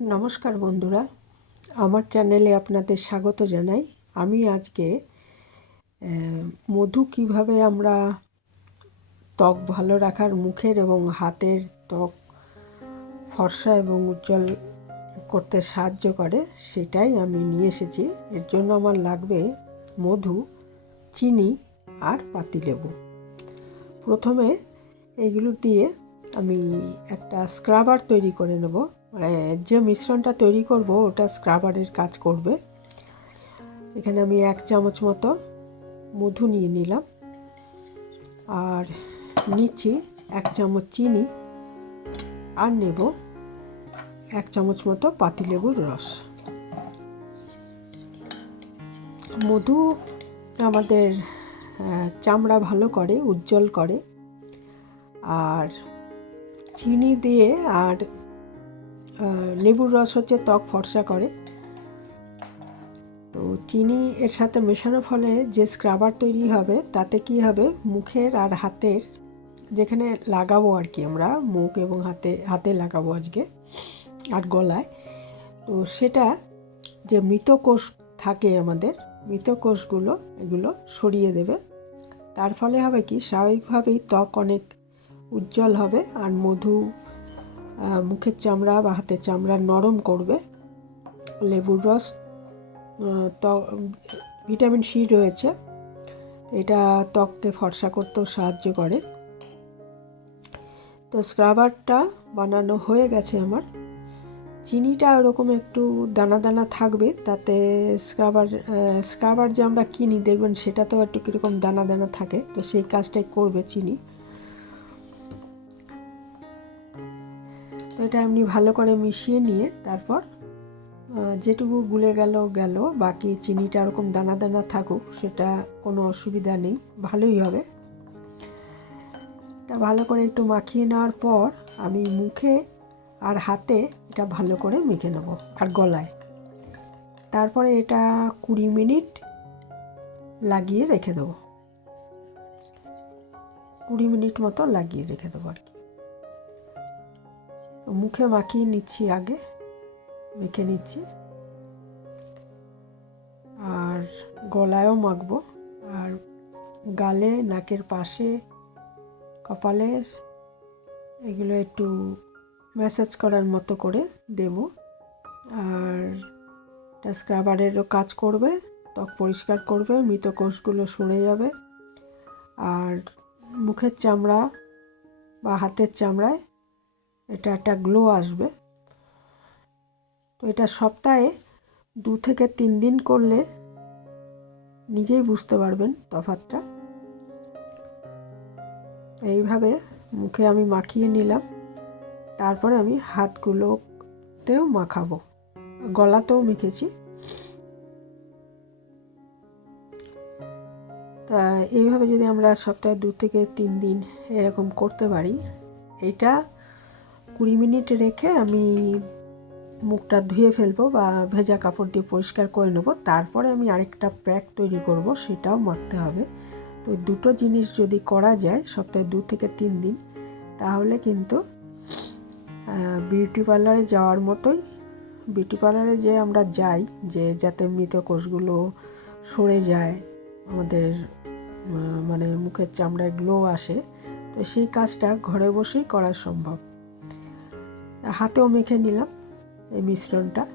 নমস্কার বন্ধুরা। আমার চ্যানেলে আপনাদের স্বাগত জানাই। আমি আজকে মধু কীভাবে আমরা ত্বক ভালো রাখার মুখের এবং হাতের ত্বক ফর্সা এবং উজ্জ্বল করতে সাহায্য করে, সেটাই আমি নিয়ে এসেছি। এর জন্য আমার লাগবে মধু, চিনি আর পাতিলেবু। প্রথমে এগুলো দিয়ে আমি একটা স্ক্রাবার তৈরি করে নেব। যে মিশ্রণটা তৈরি করব, ওটা স্ক্রাবারের কাজ করবে। এখানে আমি এক চামচ মতো মধু নিয়ে নিলাম। আর নিচ্ছি এক চামচ চিনি। আর নেব এক চামচ মতো পাতিলেবুর রস। মধু আমাদের চামড়া ভালো করে, উজ্জ্বল করে। আর চিনি দিয়ে আর লেবুর রস হচ্ছে ত্বক ফর্সা করে। তো চিনি এর সাথে মেশানোর ফলে যে স্ক্রাবার তৈরি হবে, তাতে কি হবে? মুখের আর হাতের যেখানে লাগাবো আর কি আমরা, মুখ এবং হাতে হাতে লাগাবো আজকে, আর গলায়। তো সেটা যে মৃতকোষ থাকে আমাদের, মৃতকোষগুলো এগুলো সরিয়ে দেবে। তার ফলে হবে কি? স্বাভাবিকভাবেই ত্বক অনেক উজ্জ্বল হবে আর মধু মুখের চামড়া বা হাতের চামড়া নরম করবে। লেবুর রস ভিটামিন সি রয়েছে। এটা ত্বককে ফর্সা করতেও সাহায্য করে। তো স্ক্রাবারটা বানানো হয়ে গেছে আমার। চিনিটা ওরকম একটু দানা দানা থাকবে, তাতে স্ক্রাবার স্ক্রাবার যে আমরা কিনি, দেখবেন সেটা তো একটু কীরকম দানা দানা থাকে। তো সেই কাজটাই করবে চিনি। এটা এমনি ভালো করে মিশিয়ে নিয়ে তারপর যেটুকু গুলে গেল গেল, বাকি চিনিটা ওরকম দানা দানা থাকুক, সেটা কোনো অসুবিধা নেই, ভালোই হবে। এটা ভালো করে একটু মাখিয়ে নেওয়ার পর আমি মুখে আর হাতে এটা ভালো করে মেখে নেব, আর গলায়। তারপরে এটা কুড়ি মিনিট লাগিয়ে রেখে দেবো। কুড়ি মিনিট মতো লাগিয়ে রেখে দেবো আর কি। মুখে মাখিয়ে নিচ্ছি আগে, মেখে নিচ্ছি। আর গলায়ও মাখবো। আর গালে, নাকের পাশে, কপালের, এগুলো একটু ম্যাসাজ করার মতো করে দেব। আর এটা স্ক্রাবারেরও কাজ করবে, ত্বক পরিষ্কার করবে মৃত কোষগুলো সরে যাবে। আর মুখের চামড়া বা হাতের চামড়ায় এটা একটা গ্লো আসবে। তো এটা সপ্তাহে দু থেকে তিন দিন করলে নিজেই বুঝতে পারবেন তফাতটা এইভাবে মুখে আমি মাখিয়ে নিলাম। তারপরে আমি হাতগুলোতেও মাখাবো। গলাতেও মেখেছি। তা এইভাবে যদি আমরা সপ্তাহে দু থেকে তিন দিন এরকম করতে পারি এটা কুড়ি মিনিট রেখে আমি মুখটা ধুয়ে ফেলব বা ভেজা কাপড় দিয়ে পরিষ্কার করে নেব। তারপরে আমি আরেকটা প্যাক তৈরি করব, সেটাও মাখতে হবে। তো দুটো জিনিস যদি করা যায় সপ্তাহে দু থেকে তিন দিন, তাহলে কিন্তু বিউটি পার্লারে যাওয়ার মতোই, বিউটি পার্লারে যে আমরা যাই, যে যাতে মৃত কোষগুলো সরে যায়, আমাদের মানে মুখের চামড়ায় গ্লো আসে, তো সেই কাজটা ঘরে বসেই করা সম্ভব। হাতেও মেখে নিলাম এই মিশ্রণটা।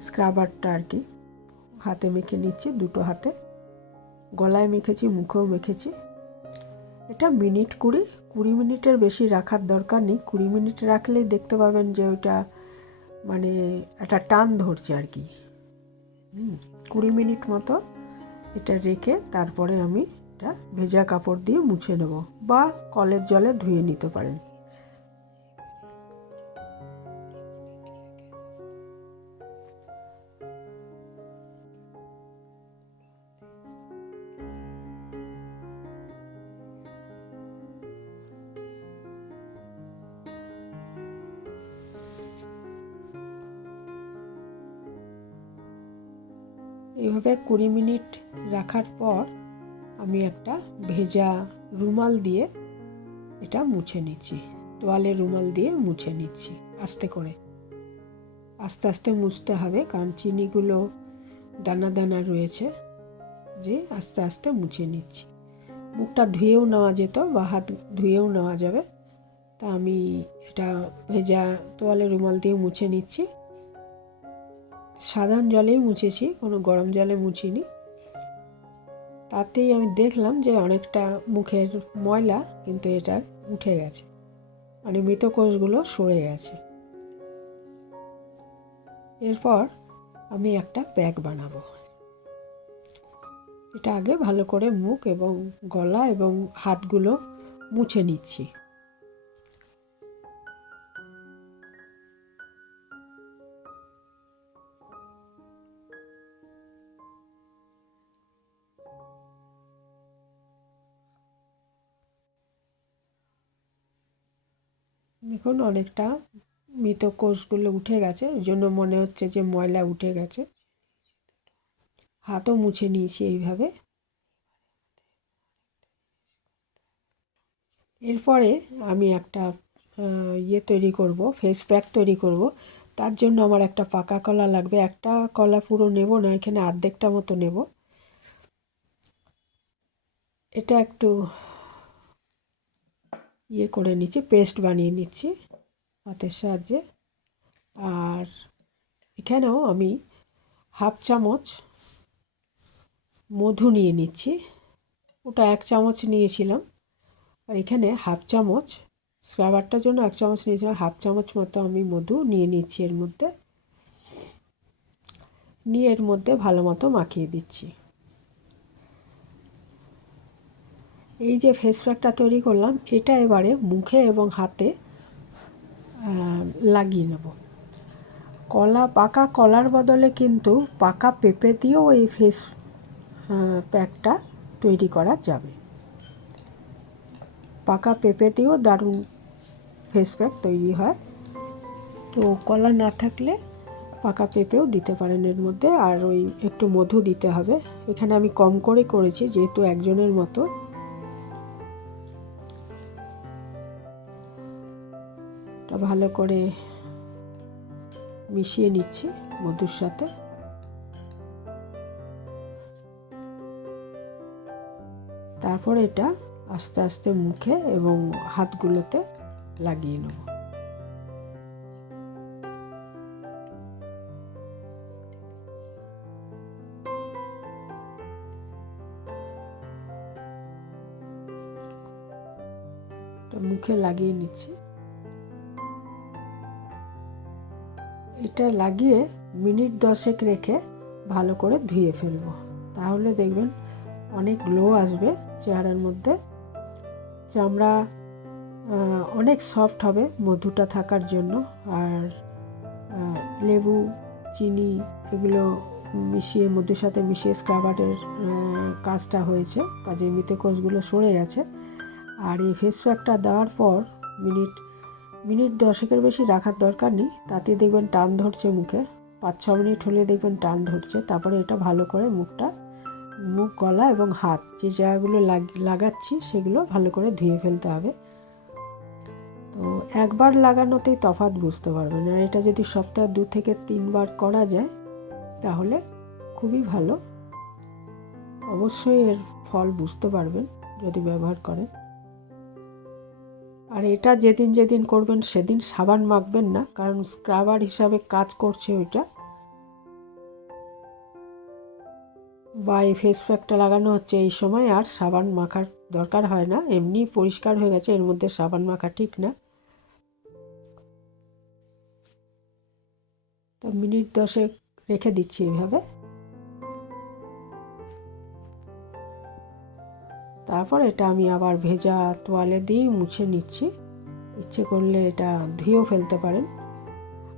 স্ক্রাবারটা আর কি। হাতে মেখে নিচ্ছি, দুটো হাতে। গলায় মেখেছি, মুখেও মেখেছি। এটা মিনিট কুড়ি কুড়ি মিনিটের বেশি রাখার দরকার নেই। কুড়ি মিনিট রাখলেই দেখতে পাবেন যে ওইটা মানে একটা টান ধরছে আর কি। কুড়ি মিনিট মতো এটা রেখে তারপরে আমি এটা ভেজা কাপড় দিয়ে মুছে নেব বা কলের জলে ধুয়ে নিতে পারেন। এইভাবে কুড়ি মিনিট রাখার পর আমি একটা ভেজা রুমাল দিয়ে এটা মুছে নিচ্ছি। তোয়ালে রুমাল দিয়ে মুছে নিচ্ছি আস্তে করে। আস্তে আস্তে মুছতে হবে কারণ চিনিগুলো দানা দানা রয়েছে যে আস্তে আস্তে মুছে নিচ্ছি। মুখটা ধুয়েও নেওয়া যেত বা হাত ধুয়েও নেওয়া যাবে। তা আমি এটা ভেজা তোয়ালে রুমাল দিয়ে মুছে নিচ্ছি। সাধারণ জলেই মুছেছি, কোনো গরম জলে মুছিনি। তাতেই আমি দেখলাম যে অনেকটা মুখের ময়লা কিন্তু এটার উঠে গেছে। মানে মৃত কোষগুলো সরে গেছে। এরপর আমি একটা প্যাক বানাবো। এটা আগে ভালো করে মুখ এবং গলা এবং হাতগুলো মুছে নিচ্ছি। দেখুন, অনেকটা মৃত কোষগুলো উঠে গেছে। ওই জন্য মনে হচ্ছে যে ময়লা উঠে গেছে। হাতও মুছে নিয়েছি এইভাবে। এরপরে আমি একটা ইয়ে তৈরি করব ফেস প্যাক তৈরি করব। তার জন্য আমার একটা পাকা কলা লাগবে। একটা কলা পুরো নেব না, এখানে অর্ধেকটা মতো নেব। এটা একটু ইয়ে করে নিচ্ছি পেস্ট বানিয়ে নিচ্ছি হাতের সাহায্যে। আর এখানেও আমি হাফ চামচ মধু নিয়ে নিচ্ছি। ওটা এক চামচ নিয়েছিলাম। আর এখানে হাফ চামচ স্ক্রাবারটার জন্য এক চামচ নিয়েছিলাম, হাফ চামচ মতো আমি মধু নিয়ে নিচ্ছি এর মধ্যে। নিয়ে এর মধ্যে ভালো মতো মাখিয়ে দিচ্ছি। এই যে ফেস প্যাকটা তৈরি করলাম, এটা এবারে মুখে এবং হাতে লাগিয়ে নেব। কলা, পাকা কলার বদলে কিন্তু পাকা পেঁপে দিয়েও এই ফেস প্যাকটা তৈরি করা যাবে। পাকা পেঁপে দিয়েও দারুণ ফেস প্যাক তৈরি হয়। তো কলা না থাকলে পাকা পেঁপেও দিতে পারেন এর মধ্যে, আর ওই একটু মধু দিতে হবে। এখানে আমি কম করে করেছি, যেহেতু একজনের মতো। ভালো করে মিশিয়ে নিচ্ছি মধুর সাথে। তারপর এটা আস্তে আস্তে মুখে এবং হাতগুলোতে লাগিয়ে নেব। মুখে লাগিয়ে নিচ্ছি। এটা লাগিয়ে মিনিট দশেক রেখে ভালো করে ধুয়ে ফেলব। তাহলে দেখবেন অনেক গ্লো আসবে চেহারার মধ্যে। চামড়া অনেক সফট হবে মধুটা থাকার জন্য। আর লেবু, চিনি এগুলো মিশিয়ে, মধুর সাথে মিশিয়ে স্ক্রাবারের কাজটা হয়েছে। কাজে মৃত কোষগুলো সরে গেছে। আর এই ফেস প্যাকটা দেওয়ার পর মিনিট মিনিট দশেকের বেশি রাখার দরকার নেই। তাতে দেখবেন টান ধরছে মুখে। পাঁচ, ছ মিনিট হলে দেখবেন টান ধরছে। তারপরে এটা ভালো করে মুখটা, মুখ, গলা এবং হাত যে জায়গাগুলো লাগাচ্ছি সেগুলো ভালো করে ধুয়ে ফেলতে হবে। তো একবার লাগানোতেই তফাৎ বুঝতে পারবেন। আর এটা যদি সপ্তাহে দু থেকে তিনবার করা যায়, তাহলে খুবই ভালো। অবশ্যই এর ফল বুঝতে পারবেন যদি ব্যবহার করেন। আর এটা যেদিন যেদিন করবেন, সেদিন সাবান মাখবেন না, কারণ স্ক্রাবার হিসাবে কাজ করছে ওইটা। বা এই ফেস প্যাকটা লাগানো হচ্ছে এই সময়, আর সাবান মাখার দরকার হয় না। এমনি পরিষ্কার হয়ে গেছে, এর মধ্যে সাবান মাখা ঠিক না। তো মিনিট দশেক রেখে দিচ্ছি এভাবে তারপর এটা আমি আবার ভেজা তোয়ালে দিয়ে মুছে নিচ্ছি। ইচ্ছে করলে এটা ধুয়েও ফেলতে পারেন।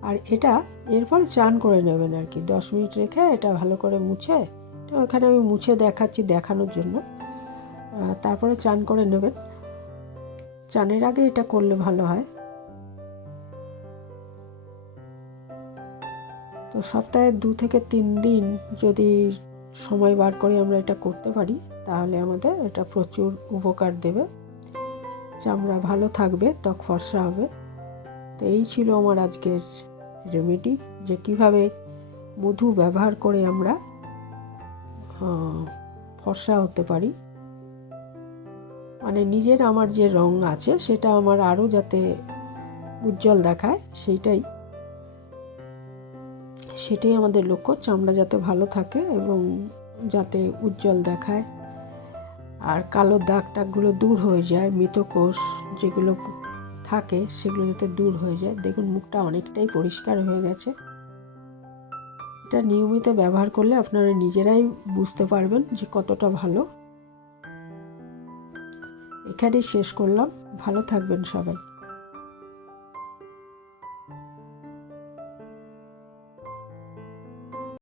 আর এটা এরপর চান করে নেবেন আর কি। দশ মিনিট রেখে এটা ভালো করে মুছে, তো ওখানে আমি মুছে দেখাচ্ছি দেখানোর জন্য। তারপরে চান করে নেবেন। চানের আগে এটা করলে ভালো হয়। তো সপ্তাহে দু থেকে তিন দিন যদি সময় বার করে আমরা এটা করতে পারি তাহলে আমাদের এটা প্রচুর উপকার দেবে। চামড়া ভালো থাকবে, ত্বক ফর্সা হবে। তো এই ছিল আমার আজকের রেমেডি যে কীভাবে মধু ব্যবহার করে আমরা ফর্সা হতে পারি। মানে নিজের আমার যে রং আছে, সেটা আমার আরও যাতে উজ্জ্বল দেখায়, সেইটাই। সেটাই আমাদের লক্ষ্য চামড়া যাতে ভালো থাকে এবং যাতে উজ্জ্বল দেখায়। আর কালো দাগ টাগগুলো দূর হয়ে যায় মৃতকোষ যেগুলো থাকে সেগুলো যাতে দূর হয়ে যায়। দেখুন, মুখটা অনেকটাই পরিষ্কার হয়ে গেছে। এটা নিয়মিত ব্যবহার করলে আপনারা নিজেরাই বুঝতে পারবেন যে কতটা ভালো। এখানেই শেষ করলাম। ভালো থাকবেন সবাই।